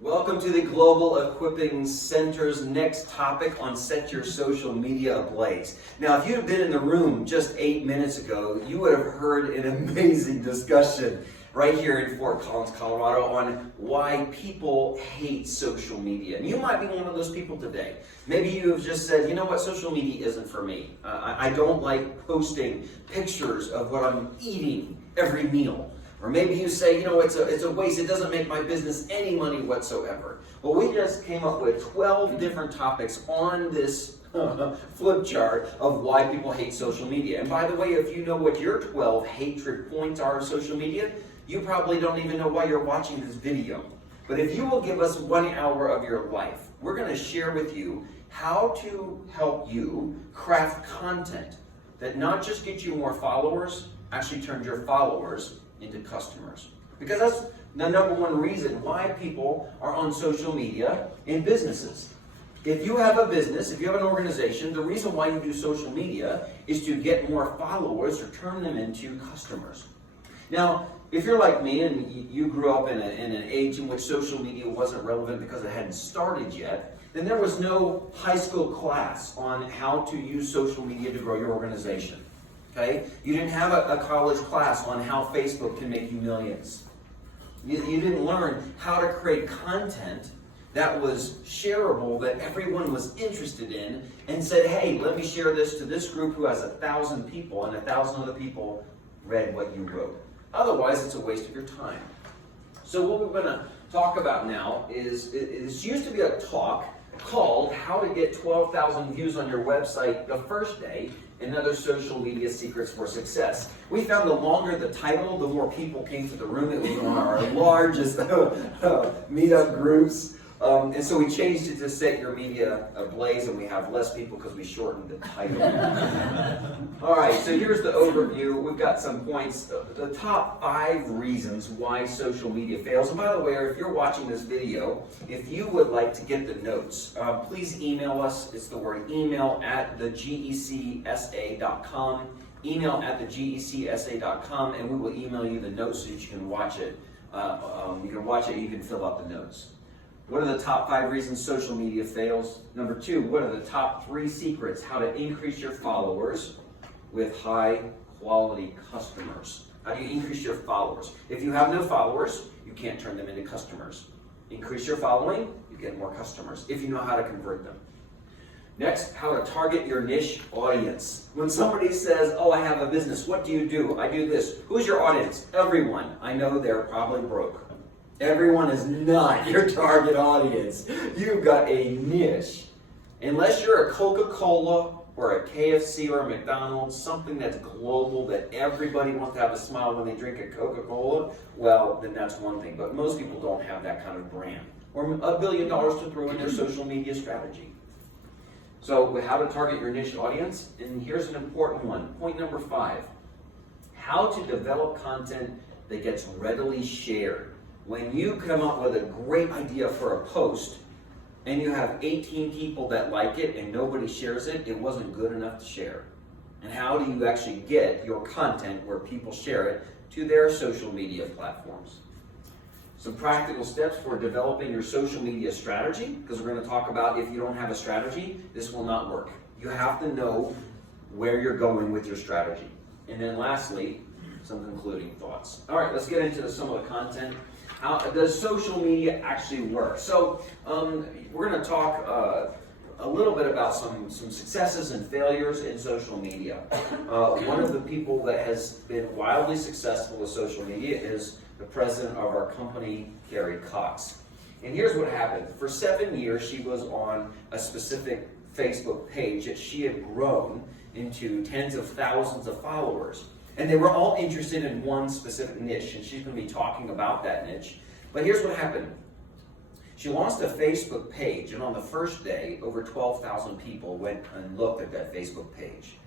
Welcome to the Global Equipping Center's next topic on Set Your Social Media Ablaze. Now, if you had been in the room just 8 minutes ago, you would have heard an amazing discussion right here in Fort Collins, Colorado on why people hate social media. And you might be one of those people today. Maybe you have just said, you know what, social media isn't for me. I don't like posting pictures of what I'm eating every meal. Or maybe you say, you know, it's a waste, it doesn't make my business any money whatsoever. Well, we just came up with 12 different topics on this flip chart of why people hate social media. And by the way, if you know what your 12 hatred points are of social media, you probably don't even know why you're watching this video. But if you will give us 1 hour of your life, we're going to share with you how to help you craft content that not just gets you more followers, actually turns your followers into customers. Because that's the number one reason why people are on social media in businesses. If you have a business, if you have an organization, the reason why you do social media is to get more followers or turn them into customers. Now, if you're like me and you grew up in an age in which social media wasn't relevant because it hadn't started yet, then there was no high school class on how to use social media to grow your organization. Okay? You didn't have a college class on how Facebook can make you millions. You didn't learn how to create content that was shareable, that everyone was interested in, and said, hey, let me share this to this group who has 1,000 people, and 1,000 other people read what you wrote. Otherwise, it's a waste of your time. So what we're going to talk about now is, it used to be a talk called How to Get 12,000 Views on Your Website the First Day, and Other Social Media Secrets for Success. We found the longer the title, the more people came to the room. It was one of our largest meetup groups. And so we changed it to Set Your Media Ablaze, and we have less people because we shortened the title. All right, so here's the overview. We've got some points. The top 5 reasons why social media fails. And by the way, if you're watching this video, if you would like to get the notes, please email us. It's the word email at thegecsa.com. Email at thegecsa.com, and we will email you the notes so that you can watch it. You can watch it, you can fill out the notes. What are the top 5 reasons social media fails? Number 2, what are the top 3 secrets how to increase your followers with high quality customers? How do you increase your followers? If you have no followers, you can't turn them into customers. Increase your following, you get more customers, if you know how to convert them. Next, how to target your niche audience. When somebody says, oh, I have a business, what do you do? I do this. Who's your audience? Everyone. I know they're probably broke. Everyone is not your target audience. You've got a niche. Unless you're a Coca-Cola or a KFC or a McDonald's, something that's global that everybody wants to have a smile when they drink a Coca-Cola, well, then that's one thing. But most people don't have that kind of brand. Or $1 billion to throw in their social media strategy. So how to target your niche audience? And here's an important one. Point number 5. How to develop content that gets readily shared. When you come up with a great idea for a post and you have 18 people that like it and nobody shares it, it wasn't good enough to share. And how do you actually get your content where people share it to their social media platforms? Some practical steps for developing your social media strategy, because we're going to talk about if you don't have a strategy, this will not work. You have to know where you're going with your strategy. And then lastly, some concluding thoughts. All right, let's get into some of the content. How does social media actually work? So we're going to talk a little bit about some successes and failures in social media. One of the people that has been wildly successful with social media is the president of our company, Carrie Cox. And here's what happened. For 7 years, she was on a specific Facebook page that she had grown into tens of thousands of followers. And they were all interested in one specific niche, and she's going to be talking about that niche. But here's what happened. She launched a Facebook page, and on the first day, over 12,000 people went and looked at that Facebook page.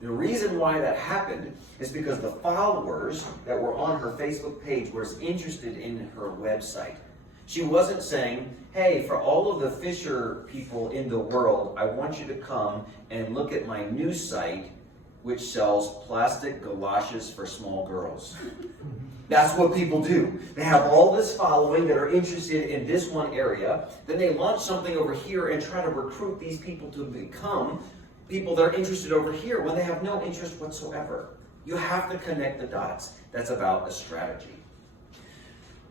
The reason why that happened is because the followers that were on her Facebook page were interested in her website. She wasn't saying, hey, for all of the Fisher people in the world, I want you to come and look at my new site, which sells plastic galoshes for small girls. That's what people do. They have all this following that are interested in this one area. Then they launch something over here and try to recruit these people to become people that are interested over here when they have no interest whatsoever. You have to connect the dots. That's about a strategy.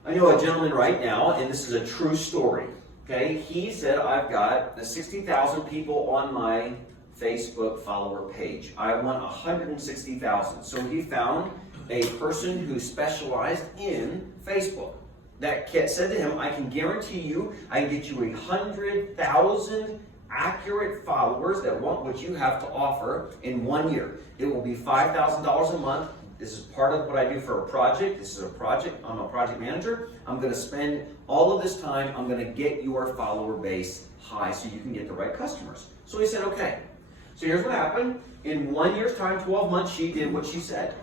I know a gentleman right now, and this is a true story. Okay, he said, I've got 60,000 people on my Facebook follower page. I want 160,000. So he found a person who specialized in Facebook that said to him, I can guarantee you, I can get you 100,000 accurate followers that want what you have to offer in 1 year. It will be $5,000 a month. This is part of what I do for a project. This is a project. I'm a project manager. I'm going to spend all of this time. I'm going to get your follower base high so you can get the right customers. So he said, okay. So here's what happened. In 1 year's time, 12 months, she did what she said.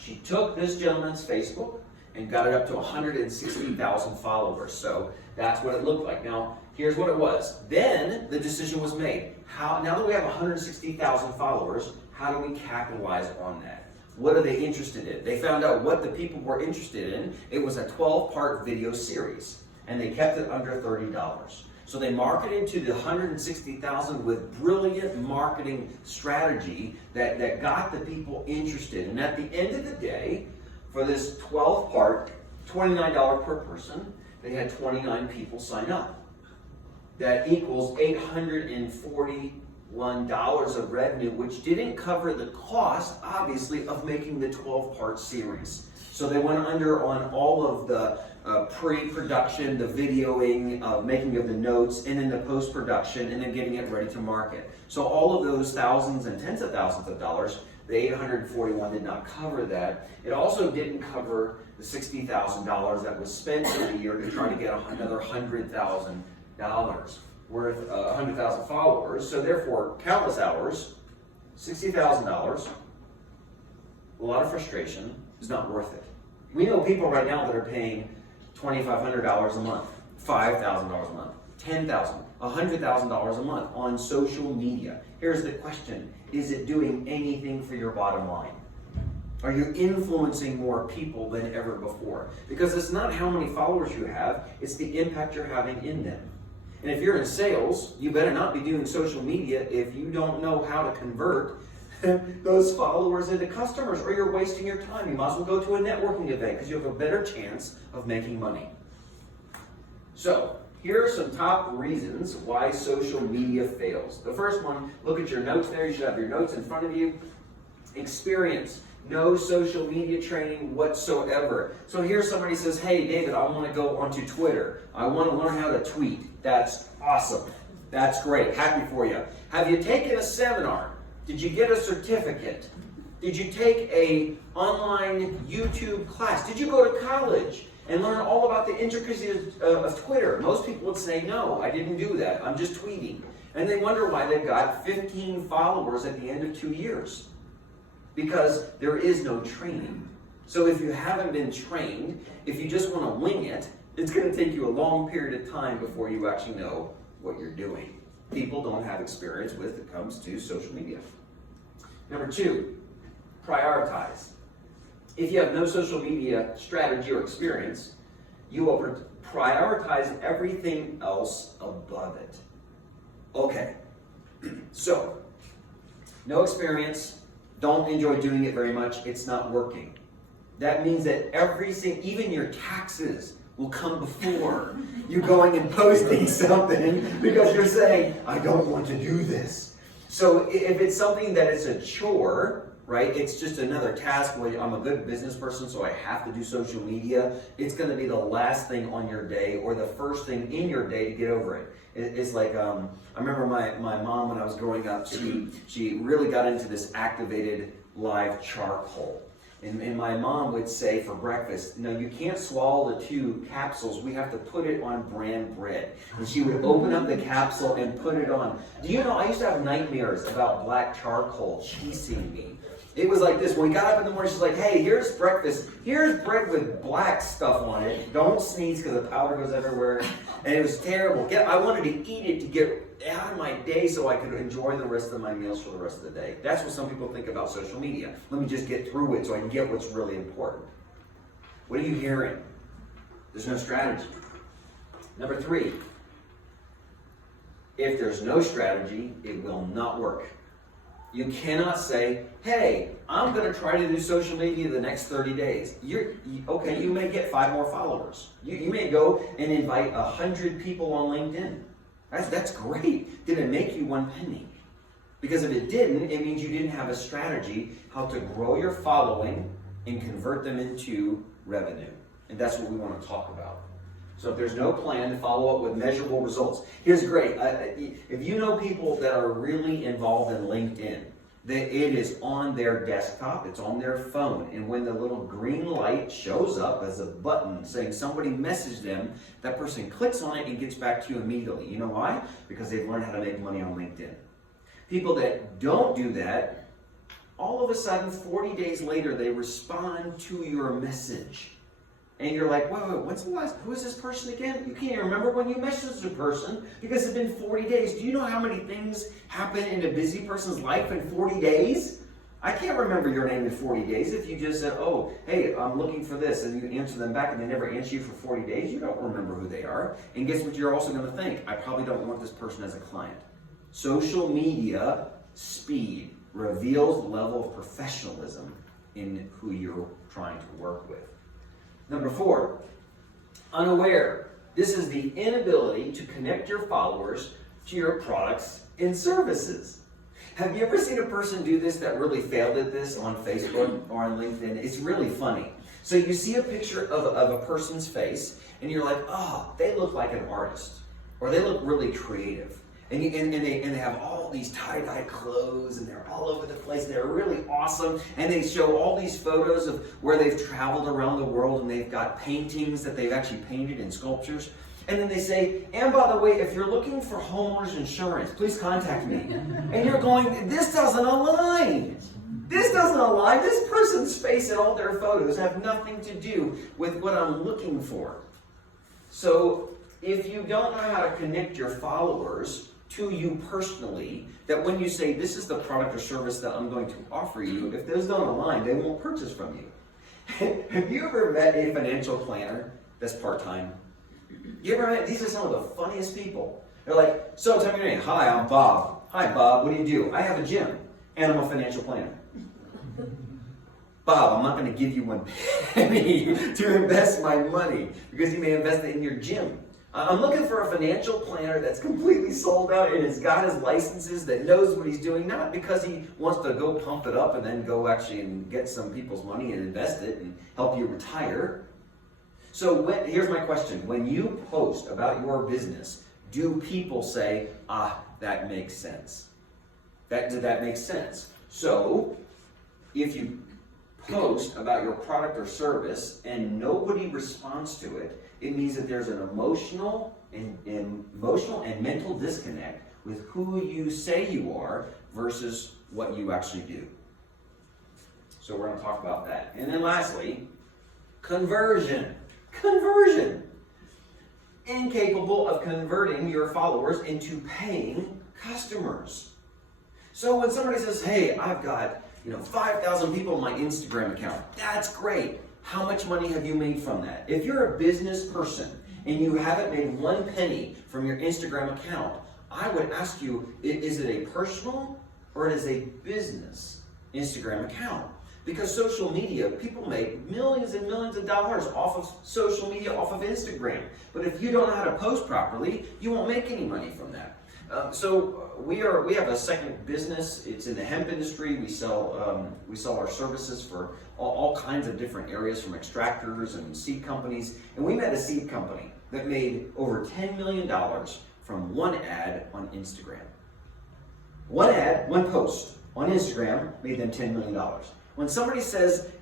She took this gentleman's Facebook and got it up to 160,000 followers. So that's what it looked like. Now, here's what it was. Then the decision was made. Now that we have 160,000 followers, how do we capitalize on that? What are they interested in? They found out what the people were interested in. It was a 12-part video series, and they kept it under $30. So they marketed to the 160,000 with brilliant marketing strategy that got the people interested. And at the end of the day, for this 12-part, $29 per person, they had 29 people sign up. That equals $841 of revenue, which didn't cover the cost, obviously, of making the 12-part series. So they went under on all of the pre-production, the videoing, making of the notes, and then the post-production, and then getting it ready to market. So all of those thousands and tens of thousands of dollars, the 841 did not cover that. It also didn't cover the $60,000 that was spent in a year to try to get another $100,000 worth, 100,000 followers. So therefore, countless hours, $60,000, a lot of frustration, is not worth it. We know people right now that are paying $2,500 a month, $5,000 a month, $10,000, $100,000 a month on social media. Here's the question. Is it doing anything for your bottom line? Are you influencing more people than ever before? Because it's not how many followers you have, it's the impact you're having in them. And if you're in sales, you better not be doing social media if you don't know how to convert those followers into customers, or you're wasting your time. You might as well go to a networking event because you have a better chance of making money. So, here are some top reasons why social media fails. The first one, look at your notes there. You should have your notes in front of you. Experience. No social media training whatsoever. So here somebody says, hey, David, I want to go onto Twitter. I want to learn how to tweet. That's awesome. That's great. Happy for you. Have you taken a seminar? Did you get a certificate? Did you take an online YouTube class? Did you go to college and learn all about the intricacies of Twitter? Most people would say, no, I didn't do that. I'm just tweeting. And they wonder why they've got 15 followers at the end of 2 years. Because there is no training. So if you haven't been trained, if you just want to wing it, it's going to take you a long period of time before you actually know what you're doing. People don't have experience when it comes to social media. Number 2, prioritize. If you have no social media strategy or experience, you will prioritize everything else above it. Okay, so no experience, don't enjoy doing it very much, it's not working. That means that even your taxes will come before you going and posting something because you're saying, I don't want to do this. So if it's something that is a chore, right, it's just another task where I'm a good business person, so I have to do social media, it's going to be the last thing on your day or the first thing in your day to get over it. It's like, I remember my mom when I was growing up, she really got into this activated live charcoal. And my mom would say for breakfast, no, you can't swallow the 2 capsules. We have to put it on bran bread. And she would open up the capsule and put it on. Do you know, I used to have nightmares about black charcoal chasing me. It was like this. When we got up in the morning, she's like, hey, here's breakfast. Here's bread with black stuff on it. Don't sneeze because the powder goes everywhere. And it was terrible. I wanted to eat it to get out of my day so I could enjoy the rest of my meals for the rest of the day. That's what some people think about social media. Let me just get through it so I can get what's really important. What are you hearing? There's no strategy. Number 3, if there's no strategy, it will not work. You cannot say, hey, I'm going to try to do social media the next 30 days. Okay, you may get 5 more followers. You may go and invite 100 people on LinkedIn. That's great. Did it make you 1 penny? Because if it didn't, it means you didn't have a strategy how to grow your following and convert them into revenue. And that's what we want to talk about. So if there's no plan to follow up with measurable results, here's great. If you know people that are really involved in LinkedIn, that it is on their desktop, it's on their phone, and when the little green light shows up as a button saying somebody messaged them, that person clicks on it and gets back to you immediately. You know why? Because they've learned how to make money on LinkedIn. People that don't do that, all of a sudden, 40 days later, they respond to your message. And you're like, wait, when's the last, who is this person again? You can't remember when you messaged a person because it's been 40 days. Do you know how many things happen in a busy person's life in 40 days? I can't remember your name in 40 days. If you just said, oh, hey, I'm looking for this, and you answer them back and they never answer you for 40 days, you don't remember who they are. And guess what you're also going to think? I probably don't want this person as a client. Social media speed reveals the level of professionalism in who you're trying to work with. Number 4, unaware. This is the inability to connect your followers to your products and services. Have you ever seen a person do this that really failed at this on Facebook or on LinkedIn? It's really funny. So you see a picture of a person's face and you're like, oh, they look like an artist, or they look really creative. And they have all these tie-dye clothes, and they're all over the place. They're really awesome. And they show all these photos of where they've traveled around the world, and they've got paintings that they've actually painted in sculptures. And then they say, and by the way, if you're looking for homeowners insurance, please contact me. And you're going, this doesn't align. This doesn't align. This person's face and all their photos have nothing to do with what I'm looking for. So if you don't know how to connect your followers to you personally, that when you say, this is the product or service that I'm going to offer you, if those don't align, they won't purchase from you. Have you ever met a financial planner that's part-time? You ever met, these are some of the funniest people. They're like, so tell me your name. Hi, I'm Bob. Hi, Bob, what do you do? I have a gym, and I'm a financial planner. Bob, I'm not going to give you 1 penny to invest my money, because you may invest it in your gym. I'm looking for a financial planner that's completely sold out and has got his licenses, that knows what he's doing, not because he wants to go pump it up and then go actually and get some people's money and invest it and help you retire. So here's my question. When you post about your business, do people say, that makes sense? Did that make sense? So if you post about your product or service and nobody responds to it, it means that there's an emotional and mental disconnect with who you say you are versus what you actually do. So we're going to talk about that. And then lastly, conversion. Conversion. Incapable of converting your followers into paying customers. So when somebody says, hey, I've got 5,000 people on my Instagram account, that's great. How much money have you made from that? If you're a business person and you haven't made 1 penny from your Instagram account, I would ask you, is it a personal or is it a business Instagram account? Because social media, people make millions and millions of dollars off of social media, off of Instagram. But if you don't know how to post properly, you won't make any money from that. So we have a second business. It's in the hemp industry. We sell our services for all kinds of different areas, from extractors and seed companies. And we met a seed company that made over $10 million from 1 ad on Instagram. 1 ad, 1 post on Instagram made them $10 million. When somebody says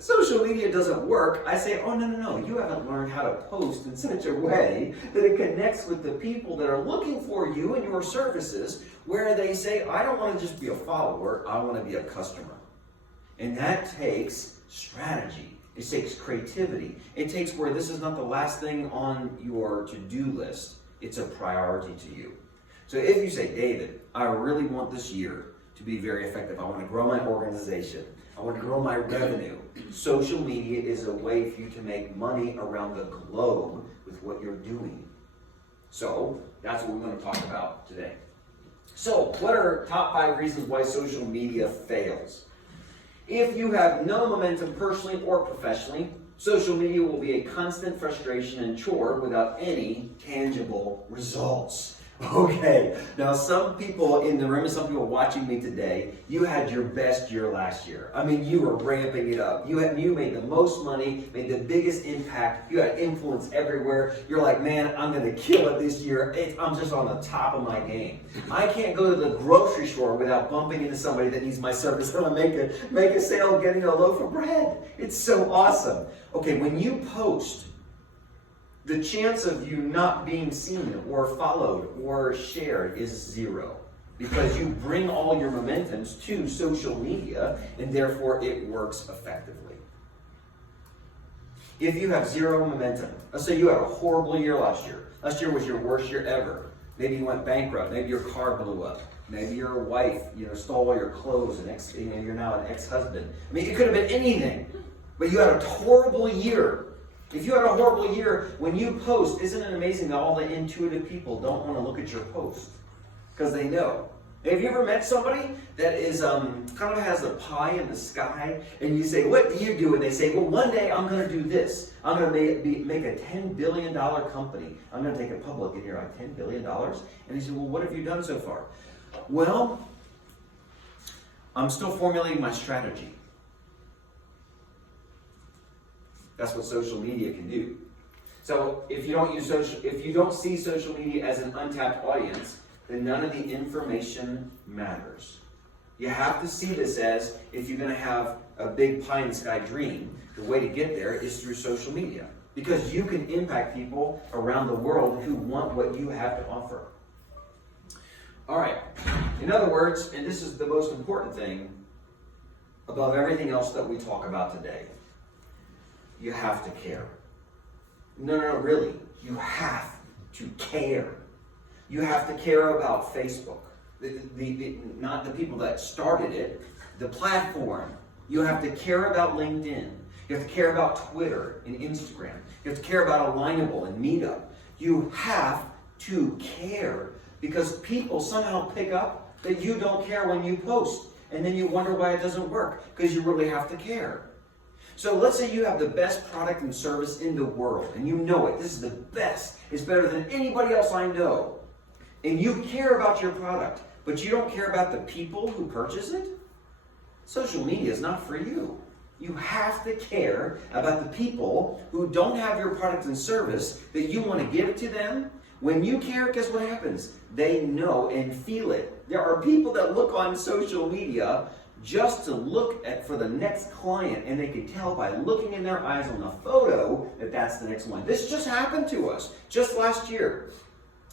social media doesn't work, I say, oh, no, you haven't learned how to post in such a way that it connects with the people that are looking for you and your services, where they say, I don't want to just be a follower, I want to be a customer. And that takes strategy. It takes creativity. It takes where this is not the last thing on your to-do list. It's a priority to you. So if you say, David, I really want this year to be very effective. I want to grow my organization. I want to grow my revenue. Social media is a way for you to make money around the globe with what you're doing. So that's what we're going to talk about today. So what are top 5 reasons why social media fails? If you have no momentum personally or professionally, social media will be a constant frustration and chore without any tangible results. Okay, now some people in the room and some people watching me today, you had your best year last year. I mean, you were ramping it up. You made the most money, made the biggest impact. You had influence everywhere. You're like, man, I'm going to kill it this year. I'm just on the top of my game. I can't go to the grocery store without bumping into somebody that needs my service. I'm going to make a sale getting a loaf of bread. It's so awesome. Okay, when you post, the chance of you not being seen or followed or shared is 0 because you bring all your momentums to social media and therefore it works effectively. If you have 0 momentum, let's say you had a horrible year last year. Last year was your worst year ever. Maybe you went bankrupt. Maybe your car blew up. Maybe your wife, stole all your clothes and you're now an ex-husband. I mean, it could have been anything, but you had a horrible year. If you had a horrible year, when you post, isn't it amazing that all the intuitive people don't want to look at your post? Because they know. Have you ever met somebody that is kind of has a pie in the sky, and you say, what do you do? And they say, well, one day I'm going to do this. I'm going to make a $10 billion company. I'm going to take it public, and you're like, $10 billion? And he said, well, what have you done so far? Well, I'm still formulating my strategy. That's what social media can do. So if you don't see social media as an untapped audience, then none of the information matters. You have to see this as, if you're going to have a big pie in the sky dream, the way to get there is through social media. Because you can impact people around the world who want what you have to offer. All right. In other words, and this is the most important thing above everything else that we talk about today, you have to care. No, really. You have to care. You have to care about Facebook. Not the people that started it, the platform. You have to care about LinkedIn. You have to care about Twitter and Instagram. You have to care about Alignable and Meetup. You have to care because people somehow pick up that you don't care when you post. And then you wonder why it doesn't work because you really have to care. So let's say you have the best product and service in the world, and you know it. This is the best. It's better than anybody else I know. And you care about your product, but you don't care about the people who purchase it. Social media is not for you. You have to care about the people who don't have your product and service that you want to give it to them. When you care, guess what happens? They know and feel it. There are people that look on social media just to look for the next client, and they can tell by looking in their eyes on the photo that that's the next one. This just happened to us just last year.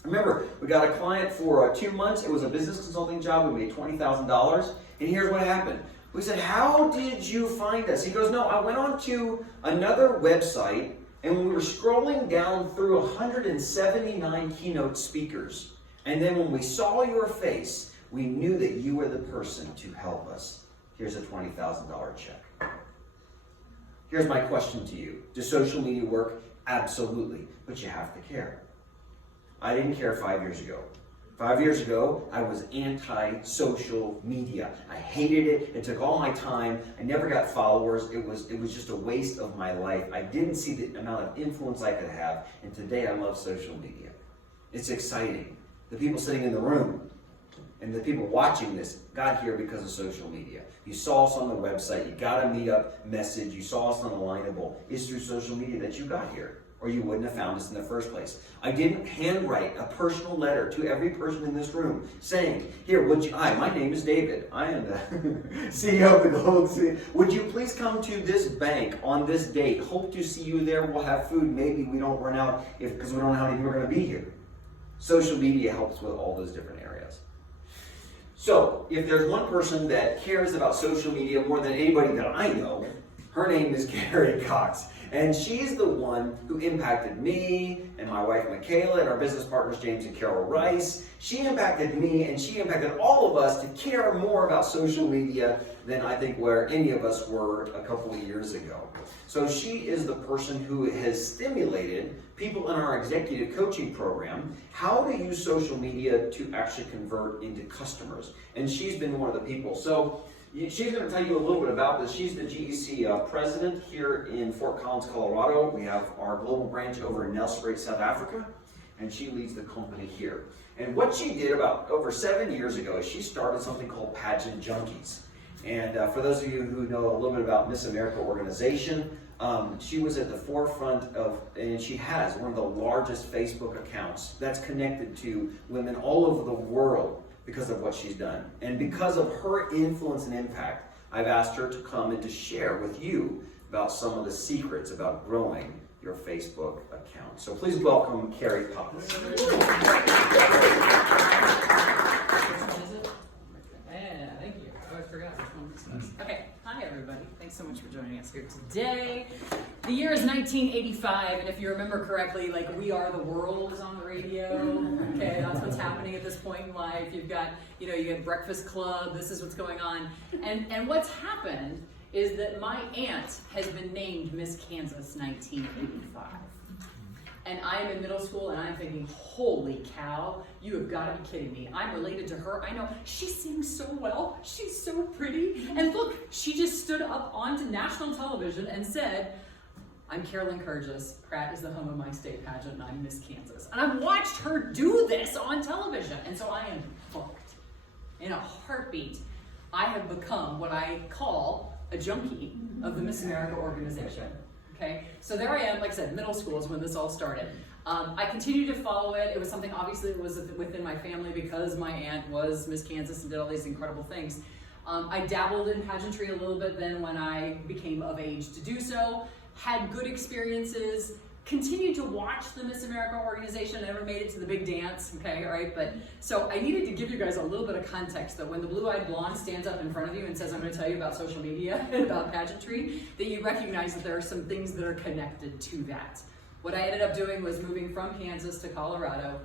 Remember, we got a client for 2 months. It was a business consulting job. We made $20,000, and here's what happened. We said, how did you find us? He goes, no, I went on to another website, and we were scrolling down through 179 keynote speakers, and then when we saw your face, we knew that you were the person to help us. Here's a $20,000 check. Here's my question to you. Does social media work? Absolutely. But you have to care. I didn't care 5 years ago. 5 years ago, I was anti-social media. I hated it. It took all my time. I never got followers. It was just a waste of my life. I didn't see the amount of influence I could have. And today I love social media. It's exciting. The people sitting in the room and the people watching this got here because of social media. You saw us on the website. You got a meetup message. You saw us on Alignable. It's through social media that you got here, or you wouldn't have found us in the first place. I didn't handwrite a personal letter to every person in this room saying, here, my name is David. I am the CEO of the Global City. Would you please come to this bank on this date? Hope to see you there. We'll have food. Maybe we don't run out because we don't know how many people are going to be here. Social media helps with all those different areas. So, if there's one person that cares about social media more than anybody that I know, Her name is Carrie Cox, and she's the one who impacted me and my wife Michaela and our business partners James and Carol Rice. She impacted me and she impacted all of us to care more about social media than I think where any of us were a couple of years ago. So she is the person who has stimulated people in our executive coaching program how to use social media to actually convert into customers. And she's been one of the people. So she's going to tell you a little bit about this. She's the GEC president here in Fort Collins, Colorado. We have our global branch over in Nelspruit, South Africa, and she leads the company here. And what she did about over 7 years ago is she started something called Pageant Junkies. And for those of you who know a little bit about Miss America organization, she was at the forefront of, and she has one of the largest Facebook accounts that's connected to women all over the world because of what she's done. And because of her influence and impact, I've asked her to come and to share with you about some of the secrets about growing your Facebook account. So please welcome Carrie Cox. Okay, hi everybody. Thanks so much for joining us here today. The year is 1985, and if you remember correctly, like We Are the World is on the radio. Okay, that's what's happening at this point in life. You've got, you got Breakfast Club, this is what's going on. And what's happened is that my aunt has been named Miss Kansas 1985. And I am in middle school and I'm thinking, holy cow, you have got to be kidding me. I'm related to her. I know she sings so well. She's so pretty. And look, she just stood up onto national television and said, I'm Carolyn Curgis. Pratt is the home of my state pageant and I'm Miss Kansas. And I've watched her do this on television. And so I am hooked. In a heartbeat, I have become what I call a junkie of the Miss America organization. Okay, so there I am, like I said, middle school is when this all started. I continued to follow it. It was something obviously that was within my family because my aunt was Miss Kansas and did all these incredible things. I dabbled in pageantry a little bit then when I became of age to do so, had good experiences, continued to watch the Miss America organization, never made it to the big dance, okay, all right? But so I needed to give you guys a little bit of context that when the blue-eyed blonde stands up in front of you and says, I'm gonna tell you about social media and about pageantry, that you recognize that there are some things that are connected to that. What I ended up doing was moving from Kansas to Colorado.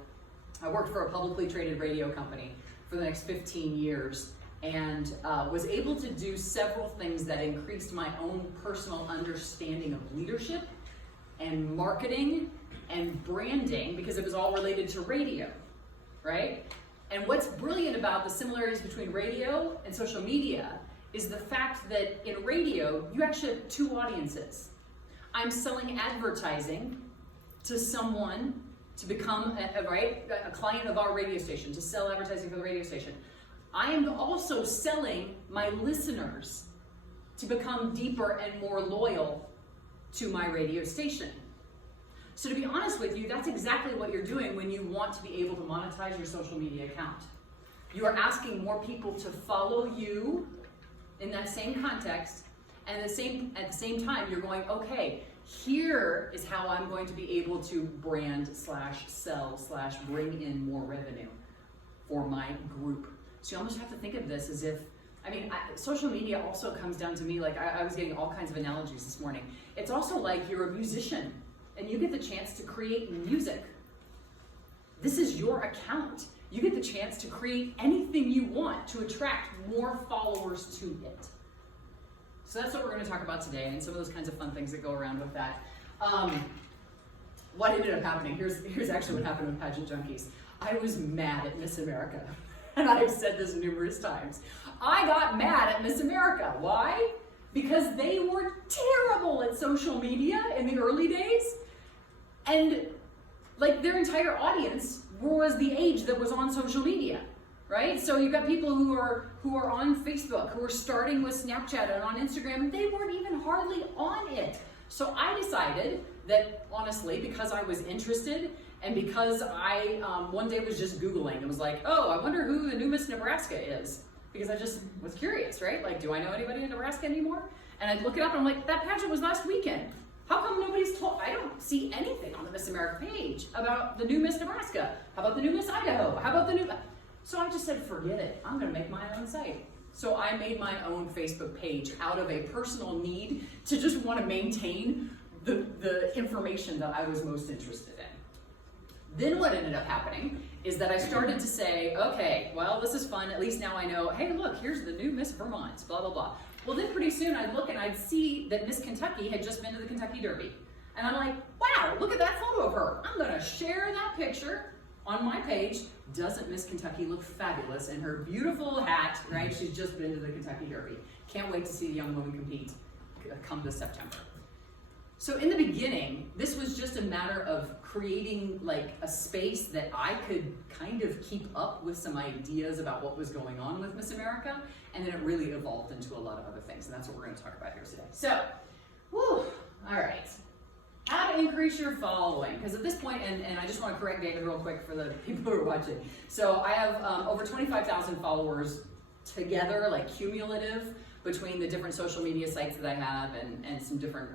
I worked for a publicly traded radio company for the next 15 years and was able to do several things that increased my own personal understanding of leadership and marketing and branding because it was all related to radio, right? And what's brilliant about the similarities between radio and social media is the fact that in radio, you actually have two audiences. I'm selling advertising to someone to become a client of our radio station, to sell advertising for the radio station. I am also selling my listeners to become deeper and more loyal to my radio station. So to be honest with you, that's exactly what you're doing when you want to be able to monetize your social media account. You are asking more people to follow you in that same context, and at the same time, you're going, okay, here is how I'm going to be able to brand / sell / bring in more revenue for my group. So you almost have to think of this as if, social media also comes down to me, like I was getting all kinds of analogies this morning. It's also like you're a musician and you get the chance to create music. This is your account. You get the chance to create anything you want to attract more followers to it. So that's what we're going to talk about today and some of those kinds of fun things that go around with that. What ended up happening, here's actually what happened with Pageant Junkies. I was mad at Miss America. And I've said this numerous times. I got mad at Miss America. Why? Because they were terrible at social media in the early days. And like their entire audience was the age that was on social media, right? So you've got people who are on Facebook, who are starting with Snapchat and on Instagram, and they weren't even hardly on it. So I decided that, honestly, because I was interested and because I one day was just Googling and was like, oh, I wonder who the new Miss Nebraska is. Because I just was curious, right? Like, do I know anybody in Nebraska anymore? And I'd look it up and I'm like, that pageant was last weekend. How come nobody's told? I don't see anything on the Miss America page about the new Miss Nebraska. How about the new Miss Idaho? How about the new? So I just said, forget it. I'm gonna make my own site. So I made my own Facebook page out of a personal need to just want to maintain the information that I was most interested in. Then what ended up happening is that I started to say, okay, well, this is fun. At least now I know, hey, look, here's the new Miss Vermont, blah, blah, blah. Well, then pretty soon I'd look and I'd see that Miss Kentucky had just been to the Kentucky Derby. And I'm like, wow, look at that photo of her. I'm gonna share that picture on my page. Doesn't Miss Kentucky look fabulous in her beautiful hat, right? She's just been to the Kentucky Derby. Can't wait to see the young woman compete come this September. So in the beginning, this was just a matter of creating like a space that I could kind of keep up with some ideas about what was going on with Miss America, and then it really evolved into a lot of other things, and that's what we're going to talk about here today. So, all right. How to increase your following, because at this point, and I just want to correct David real quick for the people who are watching. So I have over 25,000 followers together, like cumulative, between the different social media sites that I have and some different,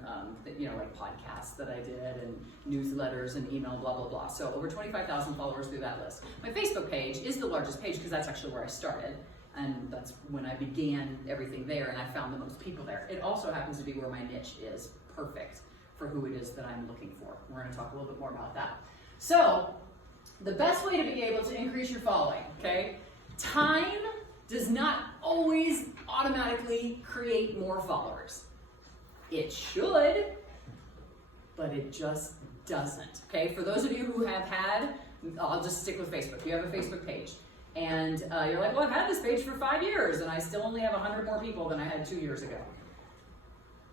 like podcasts that I did and newsletters and email, blah, blah, blah. So over 25,000 followers through that list. My Facebook page is the largest page because that's actually where I started. And that's when I began everything there and I found the most people there. It also happens to be where my niche is perfect for who it is that I'm looking for. We're going to talk a little bit more about that. So the best way to be able to increase your following, okay? Time does not always automatically create more followers. It should, but it just doesn't, okay? For those of you who have had, I'll just stick with Facebook. You have a Facebook page, and you're like, well, I've had this page for 5 years, and I still only have 100 more people than I had 2 years ago.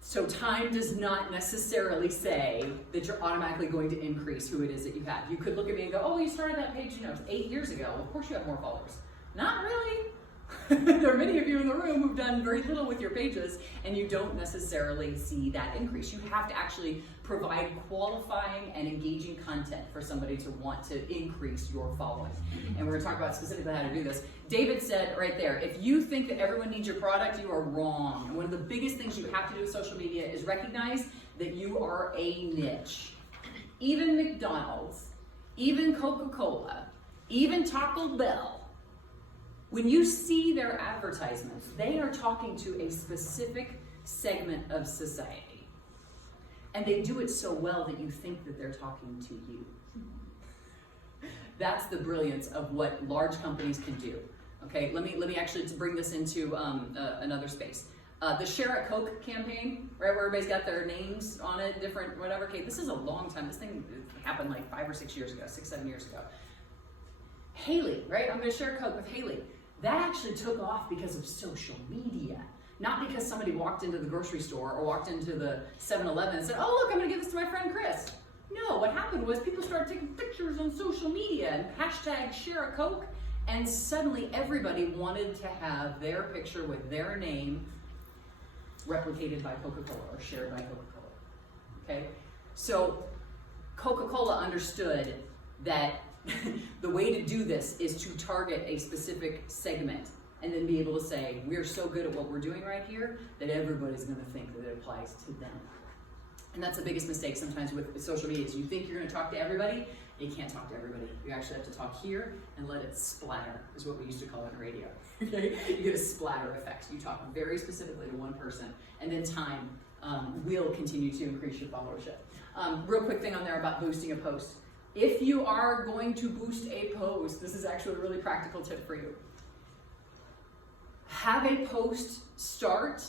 So time does not necessarily say that you're automatically going to increase who it is that you have. You could look at me and go, oh, you started that page, 8 years ago. Of course you have more followers. Not really. There are many of you in the room who've done very little with your pages, and you don't necessarily see that increase. You have to actually provide qualifying and engaging content for somebody to want to increase your following. And we're going to talk about specifically how to do this. David said right there, if you think that everyone needs your product, you are wrong. And one of the biggest things you have to do with social media is recognize that you are a niche. Even McDonald's, even Coca-Cola, even Taco Bell, when you see their advertisements, they are talking to a specific segment of society. And they do it so well that you think that they're talking to you. That's the brilliance of what large companies can do. Okay, let me actually bring this into another space. The Share a Coke campaign, right, where everybody's got their names on it, different whatever. Okay, this is a long time. This thing happened like 5 or 6 years ago, 6, 7 years ago. Haley, right? I'm going to share a Coke with Haley. That actually took off because of social media, not because somebody walked into the grocery store or walked into the 7-Eleven and said, oh, look, I'm going to give this to my friend Chris. No, what happened was people started taking pictures on social media and hashtag share a Coke, and suddenly everybody wanted to have their picture with their name replicated by Coca-Cola or shared by Coca-Cola. Okay? So Coca-Cola understood that the way to do this is to target a specific segment and then be able to say, we're so good at what we're doing right here that everybody's going to think that it applies to them. And that's the biggest mistake sometimes with social media is you think you're going to talk to everybody. You can't talk to everybody. You actually have to talk here and let it splatter, is what we used to call it in radio. Okay? You get a splatter effect. You talk very specifically to one person, and then time will continue to increase your followership. Real quick thing on there about boosting a post. If you are going to boost a post, this is actually a really practical tip for you. Have a post start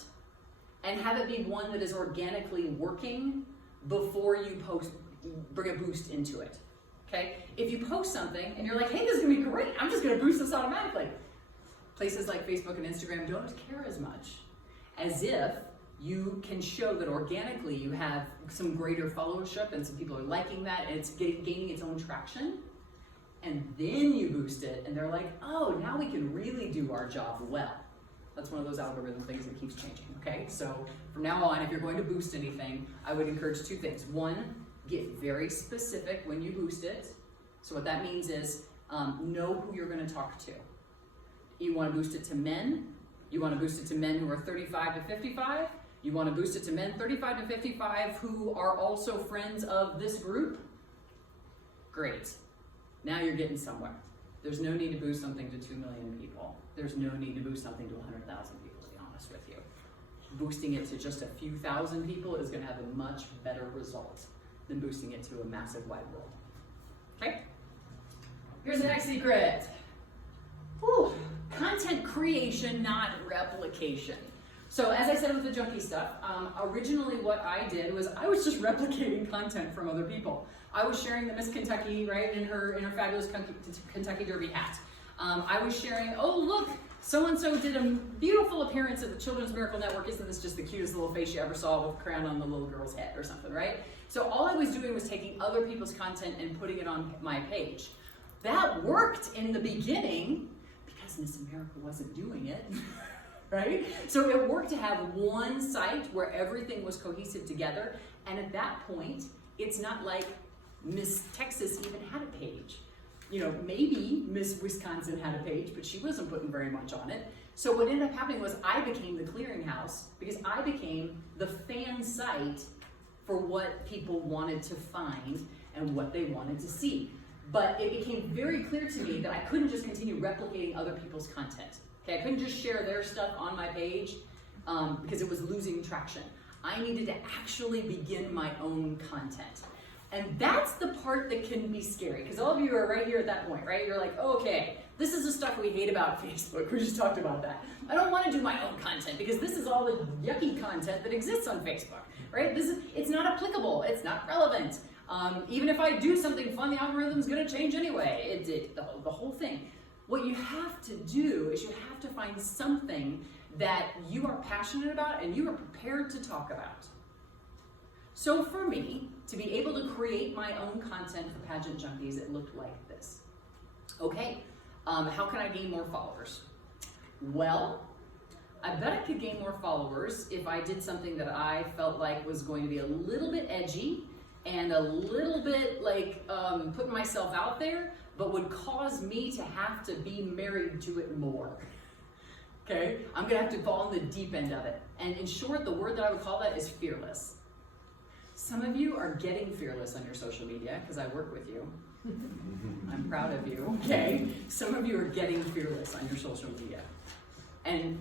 and have it be one that is organically working before you bring a boost into it. Okay? If you post something and you're like, hey, this is gonna be great, I'm just gonna boost this automatically. Places like Facebook and Instagram don't care as much as if you can show that organically you have some greater followership and some people are liking that and it's gaining its own traction. And then you boost it and they're like, oh, now we can really do our job well. That's one of those algorithm things that keeps changing, okay? So from now on, if you're going to boost anything, I would encourage 2 things. 1, get very specific when you boost it. So what that means is know who you're gonna talk to. You wanna boost it to men. You wanna boost it to men who are 35 to 55. You want to boost it to men 35 to 55 who are also friends of this group? Great. Now you're getting somewhere. There's no need to boost something to 2 million people. There's no need to boost something to 100,000 people, to be honest with you. Boosting it to just a few thousand people is going to have a much better result than boosting it to a massive wide world. Okay? Here's the next secret. Whew. Content creation, not replication. So as I said with the junkie stuff, originally what I did was I was just replicating content from other people. I was sharing the Miss Kentucky, right, in her fabulous Kentucky Derby hat. I was sharing, oh look, so-and-so did a beautiful appearance at the Children's Miracle Network. Isn't this just the cutest little face you ever saw with a crown on the little girl's head or something, right? So all I was doing was taking other people's content and putting it on my page. That worked in the beginning because Miss America wasn't doing it, right? So it worked to have one site where everything was cohesive together. And at that point, it's not like Miss Texas even had a page. You know, maybe Miss Wisconsin had a page, but she wasn't putting very much on it. So what ended up happening was I became the clearinghouse because I became the fan site for what people wanted to find and what they wanted to see. But it became very clear to me that I couldn't just continue replicating other people's content. Okay, I couldn't just share their stuff on my page because it was losing traction. I needed to actually begin my own content. And that's the part that can be scary, because all of you are right here at that point, right? You're like, oh, okay, this is the stuff we hate about Facebook. We just talked about that. I don't want to do my own content because this is all the yucky content that exists on Facebook, right? It's not applicable. It's not relevant. Even if I do something fun, the algorithm's going to change anyway. The whole thing. What you have to do is you have to find something that you are passionate about and you are prepared to talk about. So for me, to be able to create my own content for Pageant Junkies, it looked like this. Okay, how can I gain more followers? Well, I bet I could gain more followers if I did something that I felt like was going to be a little bit edgy and a little bit like putting myself out there, but would cause me to have to be married to it more. Okay, I'm gonna have to fall in the deep end of it. And in short, the word that I would call that is fearless. Some of you are getting fearless on your social media because I work with you. I'm proud of you, okay? Some of you are getting fearless on your social media. And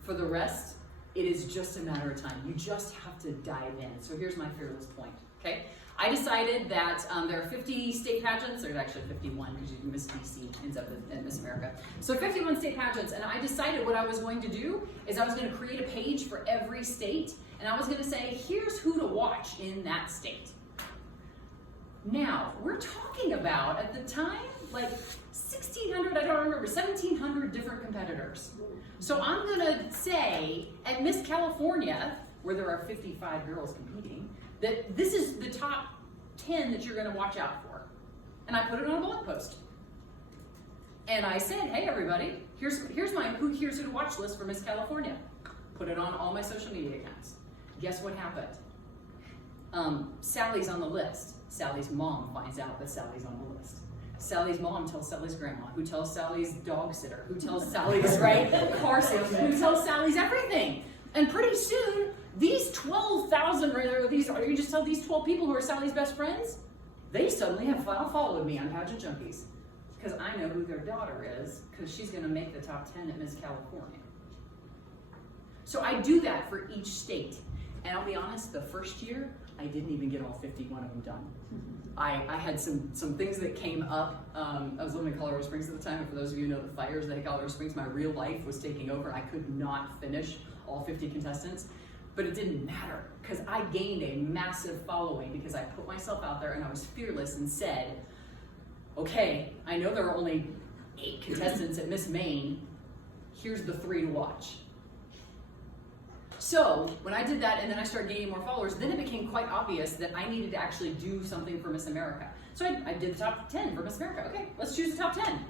for the rest, it is just a matter of time. You just have to dive in. So here's my fearless point, okay? I decided that there are 50 state pageants. There's actually 51 because you Miss DC ends up in Miss America. So 51 state pageants, and I decided what I was going to do is I was going to create a page for every state, and I was going to say, here's who to watch in that state. Now, we're talking about, at the time, like 1,600, I don't remember, 1,700 different competitors. So I'm going to say, at Miss California, where there are 55 girls competing, that this is the top 10 that you're going to watch out for. And I put it on a blog post. And I said, hey everybody, here's my who to watch list for Miss California. Put it on all my social media accounts. Guess what happened? Sally's on the list. Sally's mom finds out that Sally's on the list. Sally's mom tells Sally's grandma, who tells Sally's dog sitter, who tells Sally's car salesman, who tells Sally's everything. And pretty soon, these 12,000, or you just tell these 12 people who are Sally's best friends, they suddenly have followed me on Pageant Junkies. Because I know who their daughter is, because she's going to make the top 10 at Miss California. So I do that for each state. And I'll be honest, the first year, I didn't even get all 51 of them done. I had some things that came up. I was living in Colorado Springs at the time, and for those of you who know the fires that hit Colorado Springs, my real life was taking over. I could not finish all 50 contestants, but it didn't matter because I gained a massive following because I put myself out there and I was fearless and said, okay, I know there are only 8 contestants at Miss Maine. Here's the 3 to watch. So when I did that and then I started gaining more followers, then it became quite obvious that I needed to actually do something for Miss America. So I did the top 10 for Miss America. Okay, let's choose the top 10.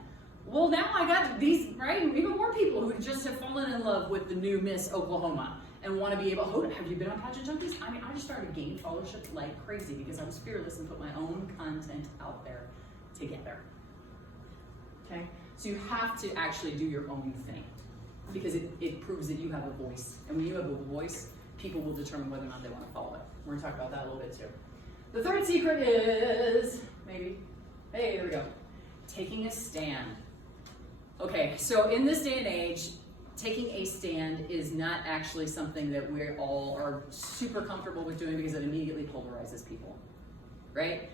Well, now I got these, right, even more people who just have fallen in love with the new Miss Oklahoma and want to be able, have you been on Pageant Junkies? I mean, I just started gaining followership like crazy because I was fearless and put my own content out there together. Okay, so you have to actually do your own thing because it proves that you have a voice. And when you have a voice, people will determine whether or not they want to follow it. We're going to talk about that a little bit too. The third secret is, hey, there we go, taking a stand. Okay, so in this day and age, taking a stand is not actually something that we all are super comfortable with doing because it immediately polarizes people, right?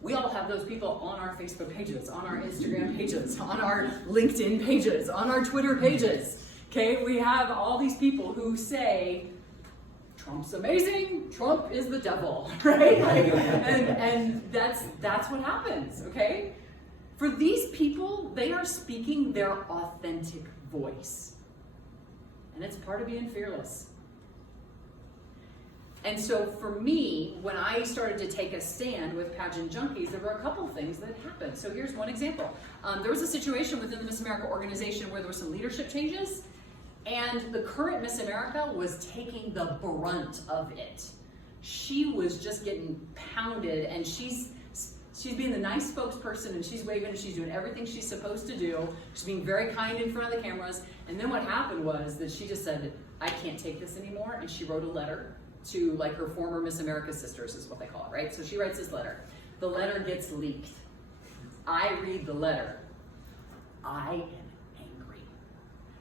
We all have those people on our Facebook pages, on our Instagram pages, on our LinkedIn pages, on our Twitter pages, okay? We have all these people who say, Trump's amazing, Trump is the devil, right? and that's what happens, okay? For these people, they are speaking their authentic voice. And it's part of being fearless. And so for me, when I started to take a stand with Pageant Junkies, there were a couple things that happened. So here's one example. There was a situation within the Miss America organization where there were some leadership changes, and the current Miss America was taking the brunt of it. She was just getting pounded, and she's being the nice spokesperson, and she's waving, and she's doing everything she's supposed to do. She's being very kind in front of the cameras. And then what happened was that she just said, I can't take this anymore. And she wrote a letter to like her former Miss America sisters is what they call it, right? So she writes this letter. The letter gets leaked. I read the letter. I am angry.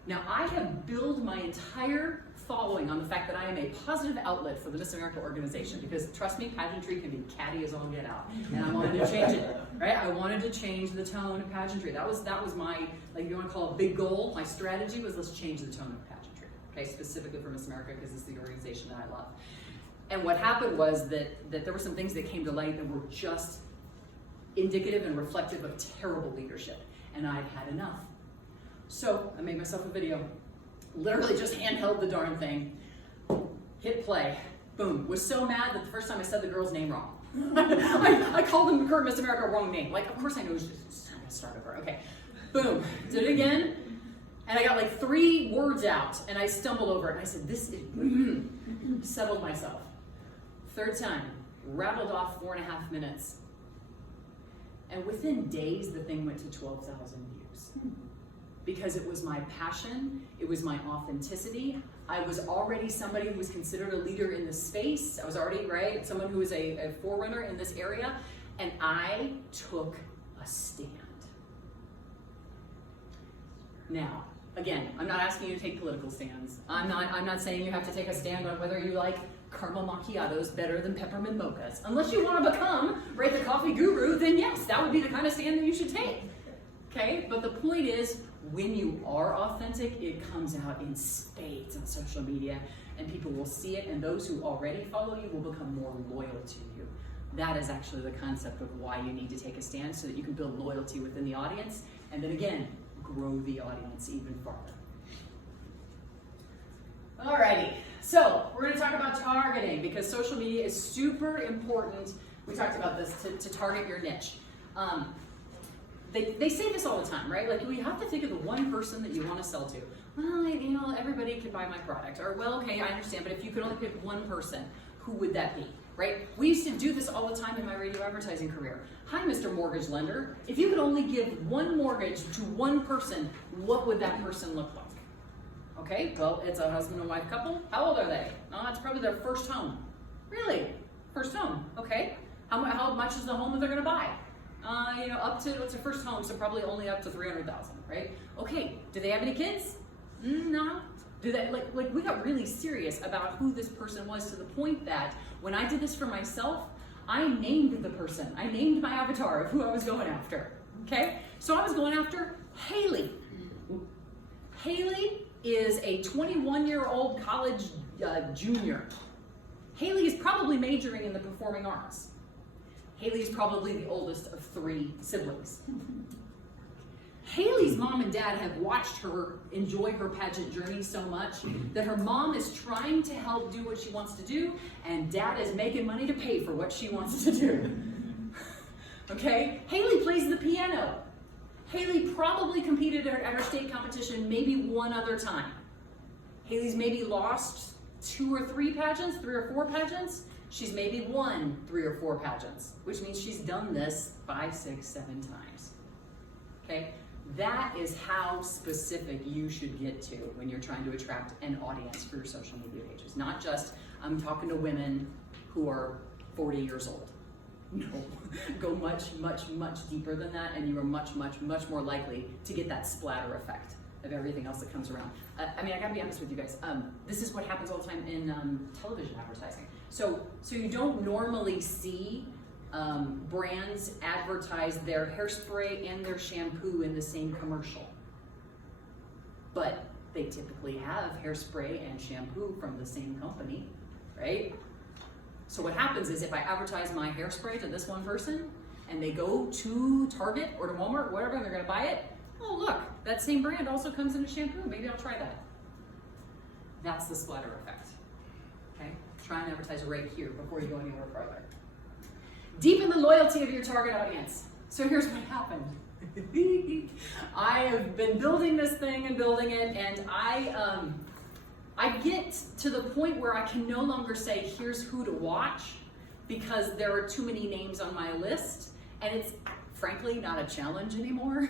Now I have built my entire following on the fact that I am a positive outlet for the Miss America organization, because trust me, pageantry can be catty as all get out, and I wanted to change it, right? I wanted to change the tone of pageantry. That was my, like, if you want to call it a big goal, my strategy was let's change the tone of pageantry, okay, specifically for Miss America because it's the organization that I love. And what happened was that there were some things that came to light that were just indicative and reflective of terrible leadership, and I'd had enough. So I made myself a video. Literally just handheld the darn thing, hit play, boom. Was so mad that the first time I said the girl's name wrong. I called the current Miss America wrong name. Like, of course I know it's just I'm gonna start over. Okay, boom, did it again, and I got like 3 words out, and I stumbled over it, and I said, this is, settled myself. Third time, rattled off 4.5 minutes, and within days the thing went to 12,000 views. Because it was my passion, it was my authenticity. I was already somebody who was considered a leader in the space. I was already, right, someone who was a forerunner in this area, and I took a stand. Now, again, I'm not asking you to take political stands. I'm not saying you have to take a stand on whether you like caramel macchiatos better than peppermint mochas. Unless you want to become, right, the coffee guru, then yes, that would be the kind of stand that you should take. Okay, but the point is, when you are authentic, it comes out in spades on social media, and people will see it, and those who already follow you will become more loyal to you. That is actually the concept of why you need to take a stand, so that you can build loyalty within the audience, and then again, grow the audience even farther. Alrighty, so we're going to talk about targeting, because social media is super important. We talked about this, to target your niche. They say this all the time, right? Like, we have to think of the one person that you want to sell to. Well, you know, everybody can buy my product. Or, well, okay, I understand, but if you could only pick one person, who would that be, right? We used to do this all the time in my radio advertising career. Hi, Mr. Mortgage Lender. If you could only give one mortgage to one person, what would that person look like? Okay, well, it's a husband and wife couple. How old are they? Oh, it's probably their first home. Really? First home, okay. How much is the home that they're gonna buy? You know, up to, it's a first home, so probably only up to 300,000, right? Okay, do they have any kids? No. Do they, like we got really serious about who this person was, to the point that when I did this for myself, I named the person. I named my avatar of who I was going after, okay? So I was going after Haley. Haley is a 21-year-old college junior. Haley is probably majoring in the performing arts. Haley is probably the oldest of 3 siblings. Haley's mom and dad have watched her enjoy her pageant journey so much that her mom is trying to help do what she wants to do, and dad is making money to pay for what she wants to do. Okay? Haley plays the piano. Haley probably competed at her state competition maybe one other time. Haley's maybe lost 2 or 3 pageants, 3 or 4 pageants. She's maybe won 3 or 4 pageants, which means she's done this 5, 6, 7 times. Okay? That is how specific you should get to when you're trying to attract an audience for your social media pages. Not just, I'm talking to women who are 40 years old. No. Go much, much, much deeper than that, and you are much, much, much more likely to get that splatter effect of everything else that comes around. I mean, I gotta be honest with you guys. This is what happens all the time in television advertising. So you don't normally see brands advertise their hairspray and their shampoo in the same commercial. But they typically have hairspray and shampoo from the same company, right? So what happens is if I advertise my hairspray to this one person and they go to Target or to Walmart or whatever and they're gonna buy it, oh look, that same brand also comes in a shampoo, maybe I'll try that. That's the splatter effect, okay? Try and advertise right here before you go anywhere further. Deepen the loyalty of your target audience. So here's what happened. I have been building this thing and building it, and I get to the point where I can no longer say, here's who to watch, because there are too many names on my list, and it's frankly not a challenge anymore,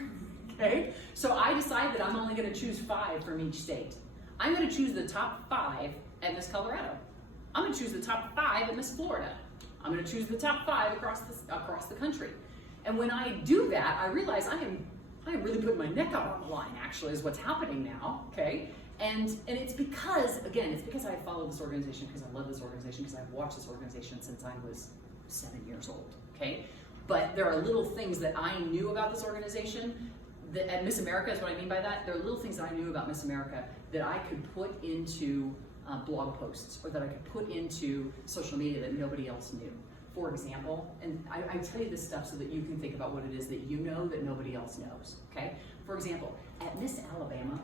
okay? So I decide that I'm only gonna choose 5 from each state. I'm gonna choose the top 5 at Miss Colorado. I'm gonna choose the top 5 at Miss Florida. I'm gonna choose the top 5 across the country. And when I do that, I realize I am really putting my neck out on the line, actually, is what's happening now, okay? And it's because, again, it's because I follow this organization, because I love this organization, because I've watched this organization since I was 7 years old, okay? But there are little things that I knew about this organization, and Miss America is what I mean by that. There are little things that I knew about Miss America that I could put into blog posts, or that I could put into social media that nobody else knew. For example, and I tell you this stuff so that you can think about what it is that you know that nobody else knows, okay? For example, at Miss Alabama,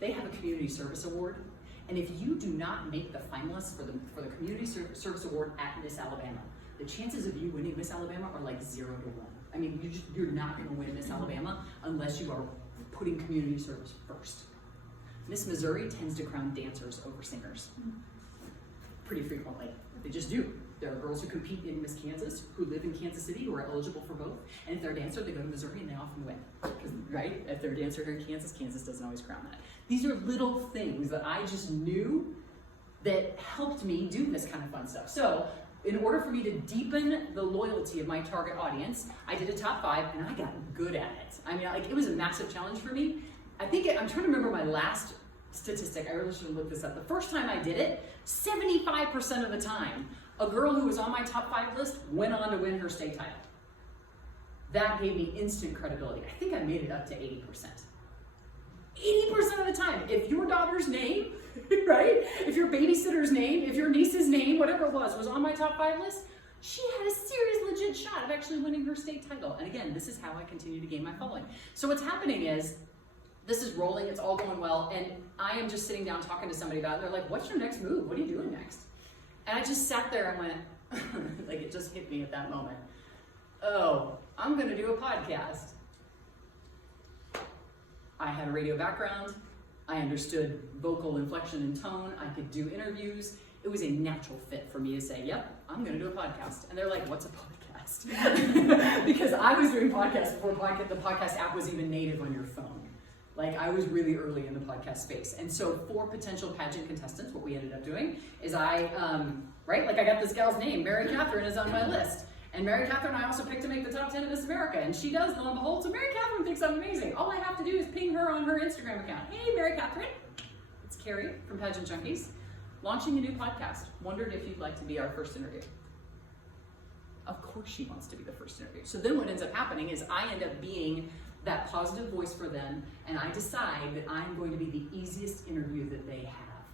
they have a community service award, and if you do not make the finalists for the community service award at Miss Alabama, the chances of you winning Miss Alabama are like 0 to 1. I mean, you're not gonna win Miss Alabama unless you are putting community service first. Miss Missouri tends to crown dancers over singers pretty frequently. They just do. There are girls who compete in Miss Kansas who live in Kansas City who are eligible for both. And if they're a dancer, they go to Missouri and they often win. Because, right? If they're a dancer here in Kansas, Kansas doesn't always crown that. These are little things that I just knew that helped me do this kind of fun stuff. So in order for me to deepen the loyalty of my target audience, I did a top 5 and I got good at it. I mean, like, it was a massive challenge for me. I'm trying to remember my last statistic. I really should have looked this up. The first time I did it, 75% of the time, a girl who was on my top 5 list went on to win her state title. That gave me instant credibility. I think I made it up to 80%. 80% of the time, if your daughter's name, right? If your babysitter's name, if your niece's name, whatever it was on my top 5 list, she had a serious, legit shot of actually winning her state title. And again, this is how I continue to gain my following. So what's happening is, this is rolling, it's all going well, and I am just sitting down talking to somebody about it. They're like, what's your next move? What are you doing next? And I just sat there and went, like, it just hit me at that moment. Oh, I'm gonna do a podcast. I had a radio background. I understood vocal inflection and tone. I could do interviews. It was a natural fit for me to say, yep, I'm gonna do a podcast. And they're like, what's a podcast? Because I was doing podcasts before the podcast app was even native on your phone. Like, I was really early in the podcast space. And so for potential pageant contestants, what we ended up doing is I got this gal's name, Mary Catherine is on my list. And Mary Catherine, I also picked to make the top 10 of Miss America, and she does, lo and behold, so Mary Catherine thinks I'm amazing. All I have to do is ping her on her Instagram account. Hey, Mary Catherine. It's Carrie from Pageant Junkies, launching a new podcast. Wondered if you'd like to be our first interview. Of course she wants to be the first interview. So then what ends up happening is I end up being that positive voice for them, and I decide that I'm going to be the easiest interview that they have.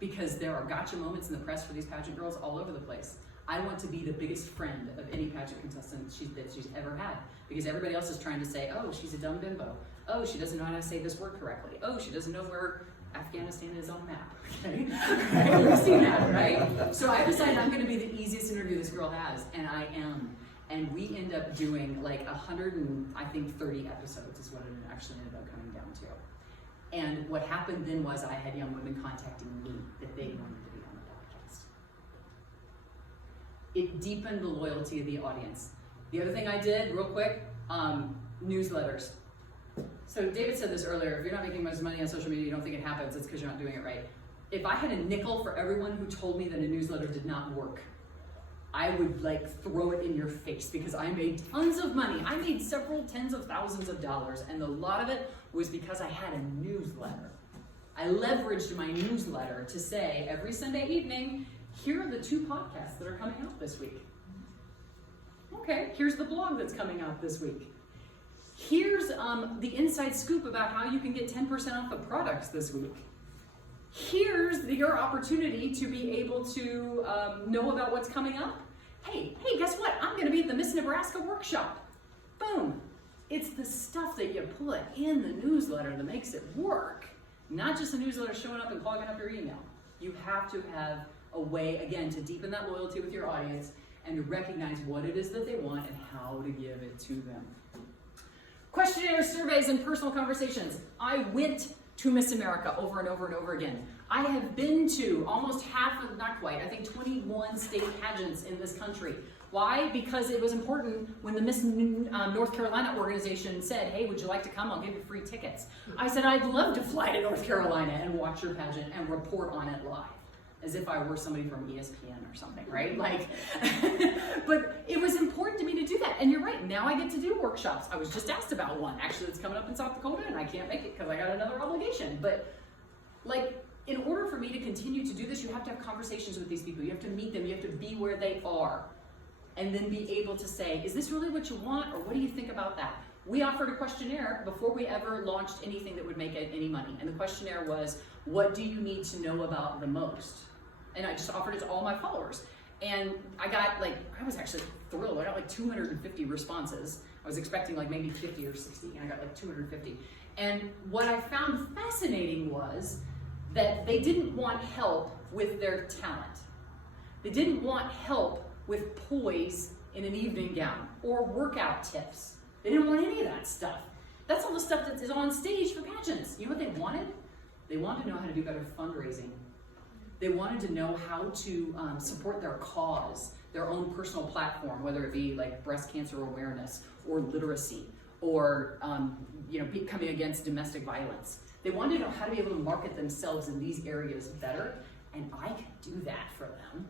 Because there are gotcha moments in the press for these pageant girls all over the place. I want to be the biggest friend of any pageant contestant that she's ever had. Because everybody else is trying to say, oh, she's a dumb bimbo. Oh, she doesn't know how to say this word correctly. Oh, she doesn't know where Afghanistan is on the map. Okay? We've seen that, right? So I decided I'm gonna be the easiest interview this girl has, and I am. And we end up doing like 130 episodes is what it actually ended up coming down to. And what happened then was I had young women contacting me that they wanted to be on the podcast. It deepened the loyalty of the audience. The other thing I did, real quick, newsletters. So David said this earlier, if you're not making much money on social media, you don't think it happens, it's because you're not doing it right. If I had a nickel for everyone who told me that a newsletter did not work, I would like throw it in your face because I made tons of money. I made several tens of thousands of dollars, and a lot of it was because I had a newsletter. I leveraged my newsletter to say every Sunday evening, here are the 2 podcasts that are coming out this week. Okay, here's the blog that's coming out this week. Here's the inside scoop about how you can get 10% off of products this week. Here's your opportunity to be able to know about what's coming up. Hey, guess what? I'm going to be at the Miss Nebraska workshop. Boom. It's the stuff that you put in the newsletter that makes it work. Not just the newsletter showing up and clogging up your email. You have to have a way, again, to deepen that loyalty with your audience and to recognize what it is that they want and how to give it to them. Questionnaires, surveys, and personal conversations. I went to Miss America over and over and over again. I have been to almost half of, not quite, I think 21 state pageants in this country. Why? Because it was important when the Miss North Carolina organization said, hey, would you like to come? I'll give you free tickets. I said, I'd love to fly to North Carolina and watch your pageant and report on it live. As if I were somebody from ESPN or something, right? Like, but it was important to me to do that. And you're right, now I get to do workshops. I was just asked about one, actually, that's coming up in South Dakota, and I can't make it because I got another obligation. But like, in order for me to continue to do this, you have to have conversations with these people. You have to meet them. You have to be where they are. And then be able to say, is this really what you want? Or what do you think about that? We offered a questionnaire before we ever launched anything that would make any money. And the questionnaire was, what do you need to know about the most? And I just offered it to all my followers. And I got like, I was actually thrilled. I got like 250 responses. I was expecting like maybe 50 or 60, and I got like 250. And what I found fascinating was that they didn't want help with their talent. They didn't want help with poise in an evening gown or workout tips. They didn't want any of that stuff. That's all the stuff that is on stage for pageants. You know what they wanted? They wanted to know how to do better fundraising. They wanted to know how to support their cause, their own personal platform, whether it be like breast cancer awareness or literacy or coming against domestic violence. They wanted to know how to be able to market themselves in these areas better, and I can do that for them.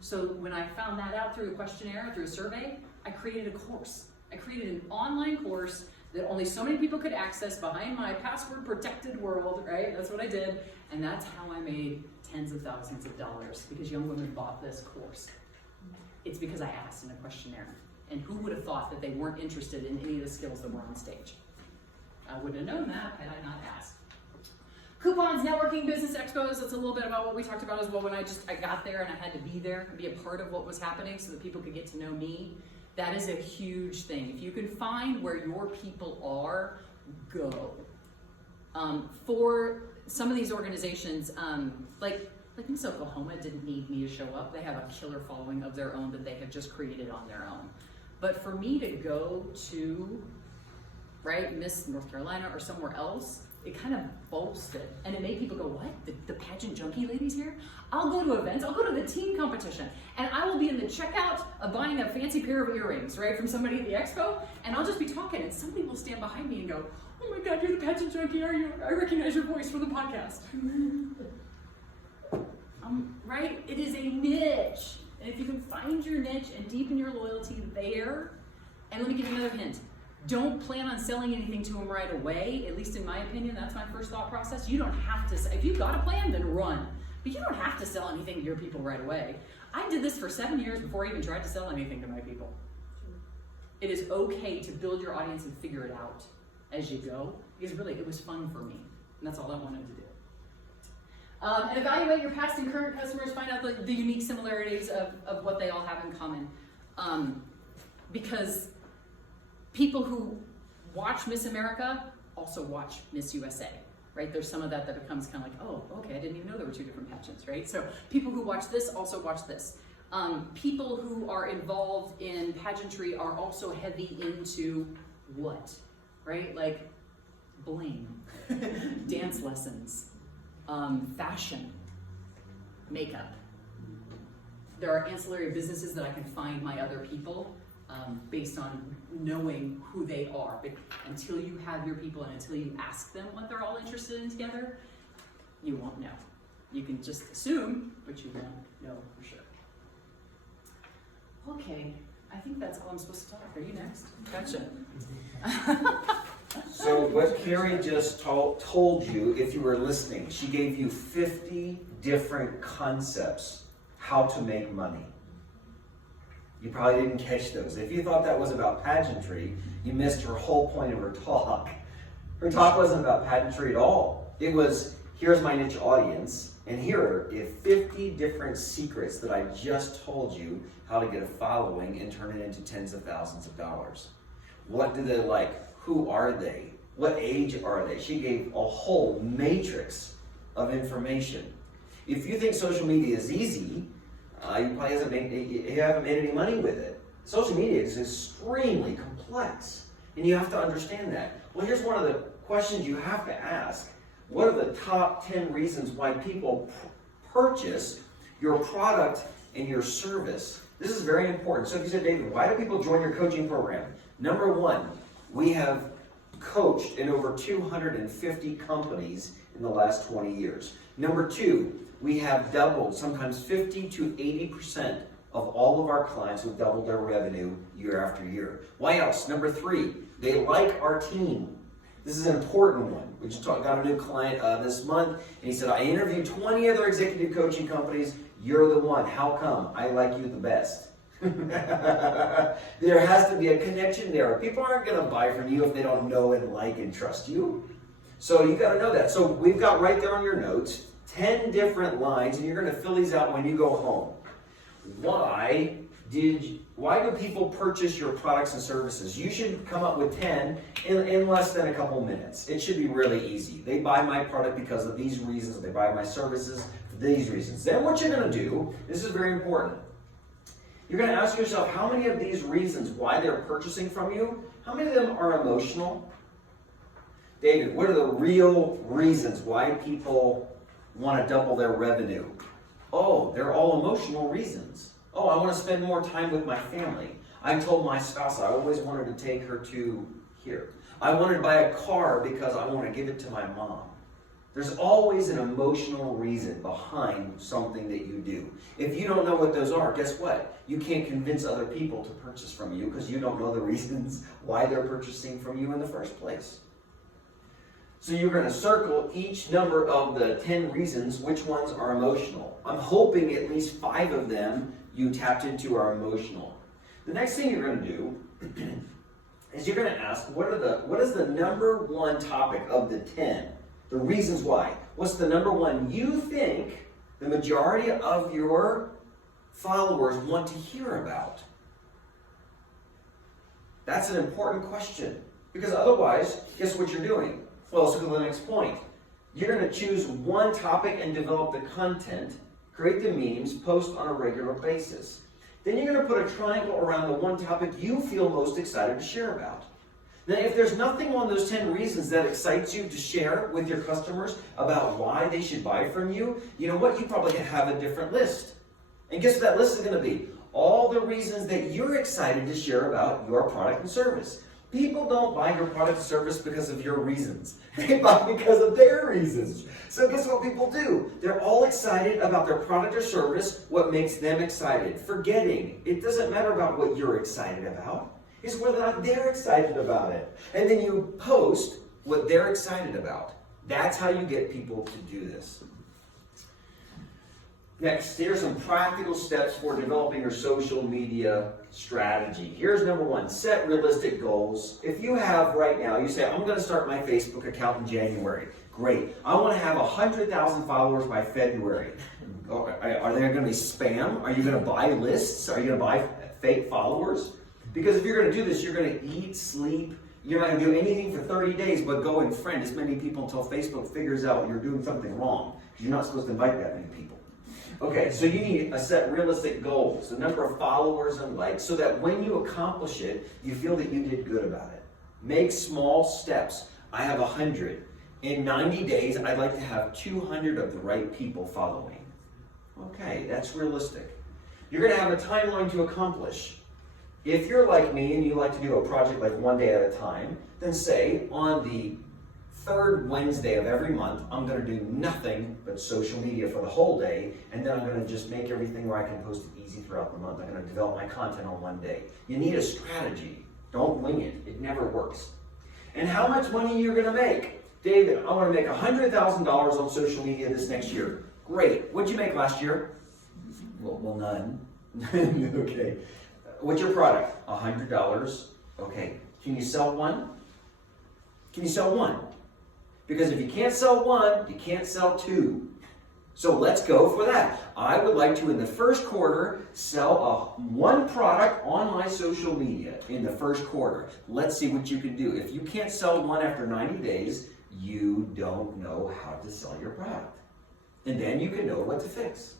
So when I found that out through a questionnaire, through a survey, I created a course. I created an online course that only so many people could access behind my password protected world, right? That's what I did. And that's how I made tens of thousands of dollars, because young women bought this course. It's because I asked in a questionnaire. And who would have thought that they weren't interested in any of the skills that were on stage? I wouldn't have known that had I not asked. Coupons, networking, business expos, that's a little bit about what we talked about as well when I got there and I had to be there and be a part of what was happening so that people could get to know me. That is a huge thing. If you can find where your people are, go. For some of these organizations, like Miss Oklahoma didn't need me to show up. They have a killer following of their own that they have just created on their own. But for me to go to, right, Miss North Carolina or somewhere else, it kind of bolstered, and it made people go, what? The pageant junkie lady's here? I'll go to events, I'll go to the team competition, and I will be in the checkout of buying a fancy pair of earrings, right, from somebody at the expo, and I'll just be talking, and somebody will stand behind me and go, oh my God, you're the pageant junkie, are you? I recognize your voice from the podcast. Right? It is a niche, and if you can find your niche and deepen your loyalty there, and let me give you another hint. Don't plan on selling anything to them right away. At least in my opinion, that's my first thought process. You don't have to, if you've got a plan, then run. But you don't have to sell anything to your people right away. I did this for 7 years before I even tried to sell anything to my people. It is okay to build your audience and figure it out as you go, because really it was fun for me. And that's all I wanted to do. And evaluate your past and current customers, find out the unique similarities of what they all have in common. Because people who watch Miss America also watch Miss USA, right? There's some of that becomes kind of like, oh, okay, I didn't even know there were two different pageants, right? So people who watch this also watch this. People who are involved in pageantry are also heavy into what, right? Like bling, dance lessons, fashion, makeup. There are ancillary businesses that I can find my other people based on knowing who they are. But until you have your people and until you ask them what they're all interested in together, you won't know. You can just assume, but you won't know for sure. Okay, I think that's all I'm supposed to talk. Are you next? Gotcha. So what Carrie just told you, if you were listening, she gave you 50 different concepts how to make money. You probably didn't catch those. If you thought that was about pageantry, you missed her whole point of her talk. Her talk wasn't about pageantry at all. It was, here's my niche audience, and here are 50 different secrets that I just told you how to get a following and turn it into tens of thousands of dollars. What do they like? Who are they? What age are they? She gave a whole matrix of information. If you think social media is easy, you probably haven't made any money with it. Social media is extremely complex, and you have to understand that. Well, here's one of the questions you have to ask. What are the top 10 reasons why people purchase your product and your service? This is very important. So if you said, David, why do people join your coaching program? Number one, we have coached in over 250 companies in the last 20 years. Number two, we have doubled, sometimes 50 to 80% of all of our clients have doubled their revenue year after year. Why else? Number three, they like our team. This is an important one. We just got a new client this month, and he said, I interviewed 20 other executive coaching companies. You're the one. How come? I like you the best. There has to be a connection there. People aren't going to buy from you if they don't know and like and trust you. So you got to know that. So we've got right there on your notes 10 different lines, and you're going to fill these out when you go home. Why do people purchase your products and services? You should come up with 10 in less than a couple minutes. It should be really easy. They buy my product because of these reasons. They buy my services for these reasons. Then what you're going to do, this is very important. You're going to ask yourself, how many of these reasons why they're purchasing from you, how many of them are emotional? David, what are the real reasons why people want to double their revenue? Oh, they're all emotional reasons. Oh, I want to spend more time with my family. I told my spouse I always wanted to take her to here. I wanted to buy a car because I want to give it to my mom. There's always an emotional reason behind something that you do. If you don't know what those are, guess what? You can't convince other people to purchase from you because you don't know the reasons why they're purchasing from you in the first place. So you're going to circle each number of the 10 reasons, which ones are emotional. I'm hoping at least 5 of them you tapped into are emotional. The next thing you're going to do is you're going to ask, what is the number one topic of the 10? The reasons why. What's the number one you think the majority of your followers want to hear about? That's an important question. Because otherwise, guess what you're doing? Well, let's go to the next point. You're going to choose one topic and develop the content, create the memes, post on a regular basis. Then you're going to put a triangle around the one topic you feel most excited to share about. Now, if there's nothing on those 10 reasons that excites you to share with your customers about why they should buy from you, you know what? You probably have a different list. And guess what that list is going to be? All the reasons that you're excited to share about your product and service. People don't buy your product and service because of your reasons. They buy because of their reasons. So guess what people do? They're all excited about their product or service, what makes them excited. Forgetting, it doesn't matter about what you're excited about. It's whether or not they're excited about it. And then you post what they're excited about. That's how you get people to do this. Next, here's some practical steps for developing your social media strategy. Here's number one, set realistic goals. If you have right now, you say, I'm going to start my Facebook account in January. Great. I want to have 100,000 followers by February. Are they going to be spam? Are you going to buy lists? Are you going to buy fake followers? Because if you're going to do this, you're going to eat, sleep. You're not going to do anything for 30 days but go and friend as many people until Facebook figures out you're doing something wrong. You're not supposed to invite that many people. Okay, so you need to set realistic goals, the number of followers and likes, so that when you accomplish it, you feel that you did good about it. Make small steps. I have 100. In 90 days, I'd like to have 200 of the right people following. Okay, that's realistic. You're going to have a timeline to accomplish. If you're like me and you like to do a project like one day at a time, then say on the third Wednesday of every month, I'm going to do nothing but social media for the whole day, and then I'm going to just make everything where I can post it easy throughout the month. I'm going to develop my content on one day. You need a strategy. Don't wing it. It never works. And how much money you're going to make? David, I want to make $100,000 on social media this next year. Great. What'd you make last year? Well, none. Okay. What's your product? $100. Okay. Can you sell one? Can you sell one? Because if you can't sell one, you can't sell two. So let's go for that. I would like to, in the first quarter, sell one product on my social media in the first quarter. Let's see what you can do. If you can't sell one after 90 days, you don't know how to sell your product. And then you can know what to fix.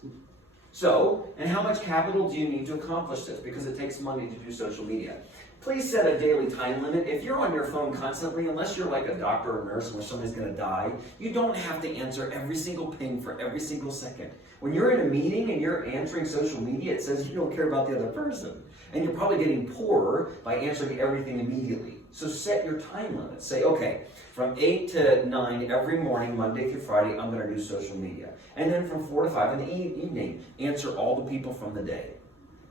So, and how much capital do you need to accomplish this? Because it takes money to do social media. Please set a daily time limit. If you're on your phone constantly, unless you're like a doctor or nurse where somebody's going to die, you don't have to answer every single ping for every single second. When you're in a meeting and you're answering social media, it says you don't care about the other person. And you're probably getting poorer by answering everything immediately. So set your time limit. Say, okay, from 8 to 9 every morning, Monday through Friday, I'm going to do social media. And then from 4 to 5 in the evening, answer all the people from the day.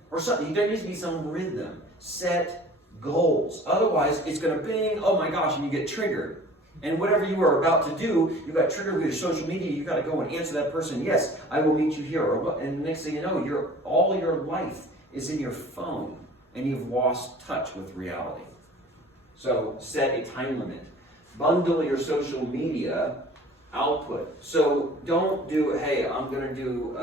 Or something. There needs to be some rhythm. Set goals. Otherwise, it's going to bing, oh my gosh, and you get triggered. And whatever you are about to do, you got triggered with your social media, you got to go and answer that person, yes, I will meet you here. And the next thing you know, all your life is in your phone, and you've lost touch with reality. So set a time limit. Bundle your social media output. So don't do, hey, I'm going to do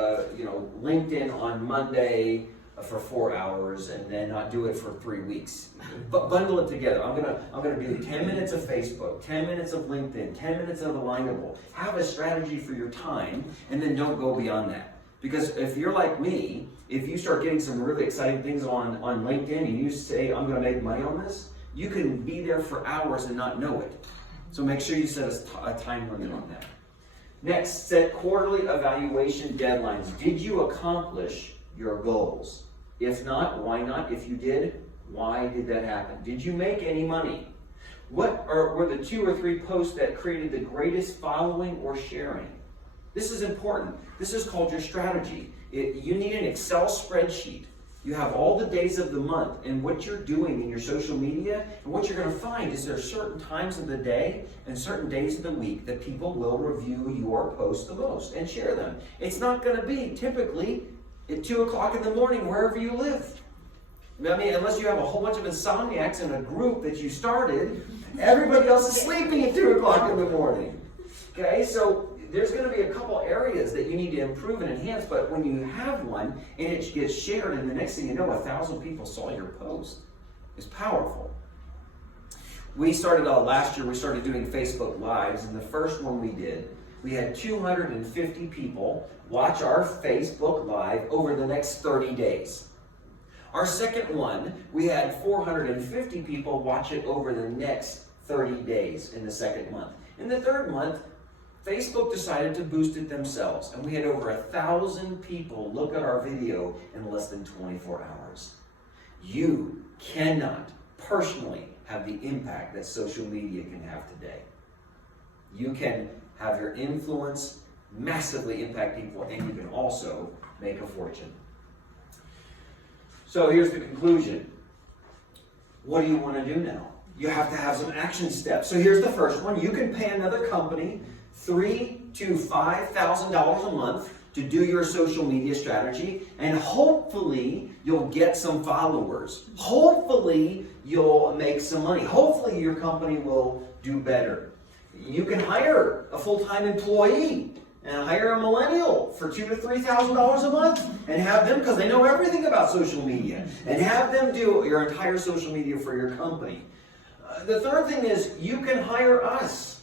LinkedIn on Monday for 4 hours and then not do it for 3 weeks. But bundle it together. I'm gonna do 10 minutes of Facebook, 10 minutes of LinkedIn, 10 minutes of Alignable. Have a strategy for your time, and then don't go beyond that. Because if you're like me, if you start getting some really exciting things on LinkedIn and you say, I'm gonna make money on this, you can be there for hours and not know it. So make sure you set a time limit on that. Next, set quarterly evaluation deadlines. Did you accomplish your goals? If not, why not? If you did, why did that happen? Did you make any money? What were the 2 or 3 posts that created the greatest following or sharing? This is important. This is called your strategy. You need an Excel spreadsheet. You have all the days of the month and what you're doing in your social media, and what you're going to find is there are certain times of the day and certain days of the week that people will review your posts the most and share them. It's not going to be typically at 2 o'clock in the morning, wherever you live. I mean, unless you have a whole bunch of insomniacs in a group that you started, everybody else is sleeping at 2 o'clock in the morning. Okay, so there's going to be a couple areas that you need to improve and enhance, but when you have one and it gets shared and the next thing you know, 1,000 people saw your post, it's powerful. We started last year, we started doing Facebook Lives, and the first one we did, we had 250 people watch our Facebook Live over the next 30 days. Our second one, we had 450 people watch it over the next 30 days in the second month. In the third month, Facebook decided to boost it themselves, and we had over 1,000 people look at our video in less than 24 hours. You cannot personally have the impact that social media can have today. You can have your influence massively impact people, and you can also make a fortune. So here's the conclusion. What do you want to do now? You have to have some action steps. So here's the first one. You can pay another company $3,000 to $5,000 a month to do your social media strategy, and hopefully you'll get some followers. Hopefully you'll make some money. Hopefully your company will do better. You can hire a full-time employee and hire a millennial for $2,000 to $3,000 a month and have them, because they know everything about social media, and have them do your entire social media for your company. The third thing is you can hire us,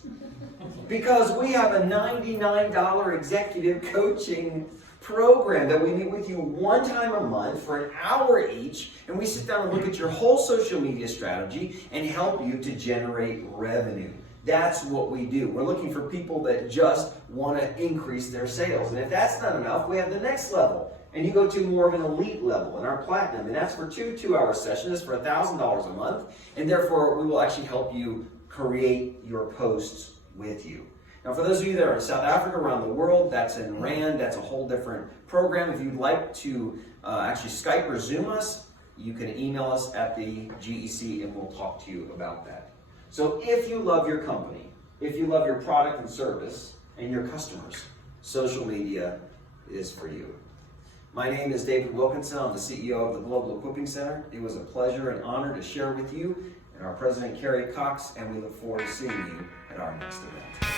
because we have a $99 executive coaching program that we meet with you one time a month for an hour each, and we sit down and look at your whole social media strategy and help you to generate revenue. That's what we do. We're looking for people that just want to increase their sales. And if that's not enough, we have the next level. And you go to more of an elite level in our platinum. And that's for 2 2-hour sessions. It's for $1,000 a month. And therefore, we will actually help you create your posts with you. Now, for those of you that are in South Africa, around the world, that's in RAND, that's a whole different program. If you'd like to actually Skype or Zoom us, you can email us at the GEC and we'll talk to you about that. So if you love your company, if you love your product and service and your customers, social media is for you. My name is David Wilkinson. I'm the CEO of the Global Equipping Center. It was a pleasure and honor to share with you and our president, Carrie Cox, and we look forward to seeing you at our next event.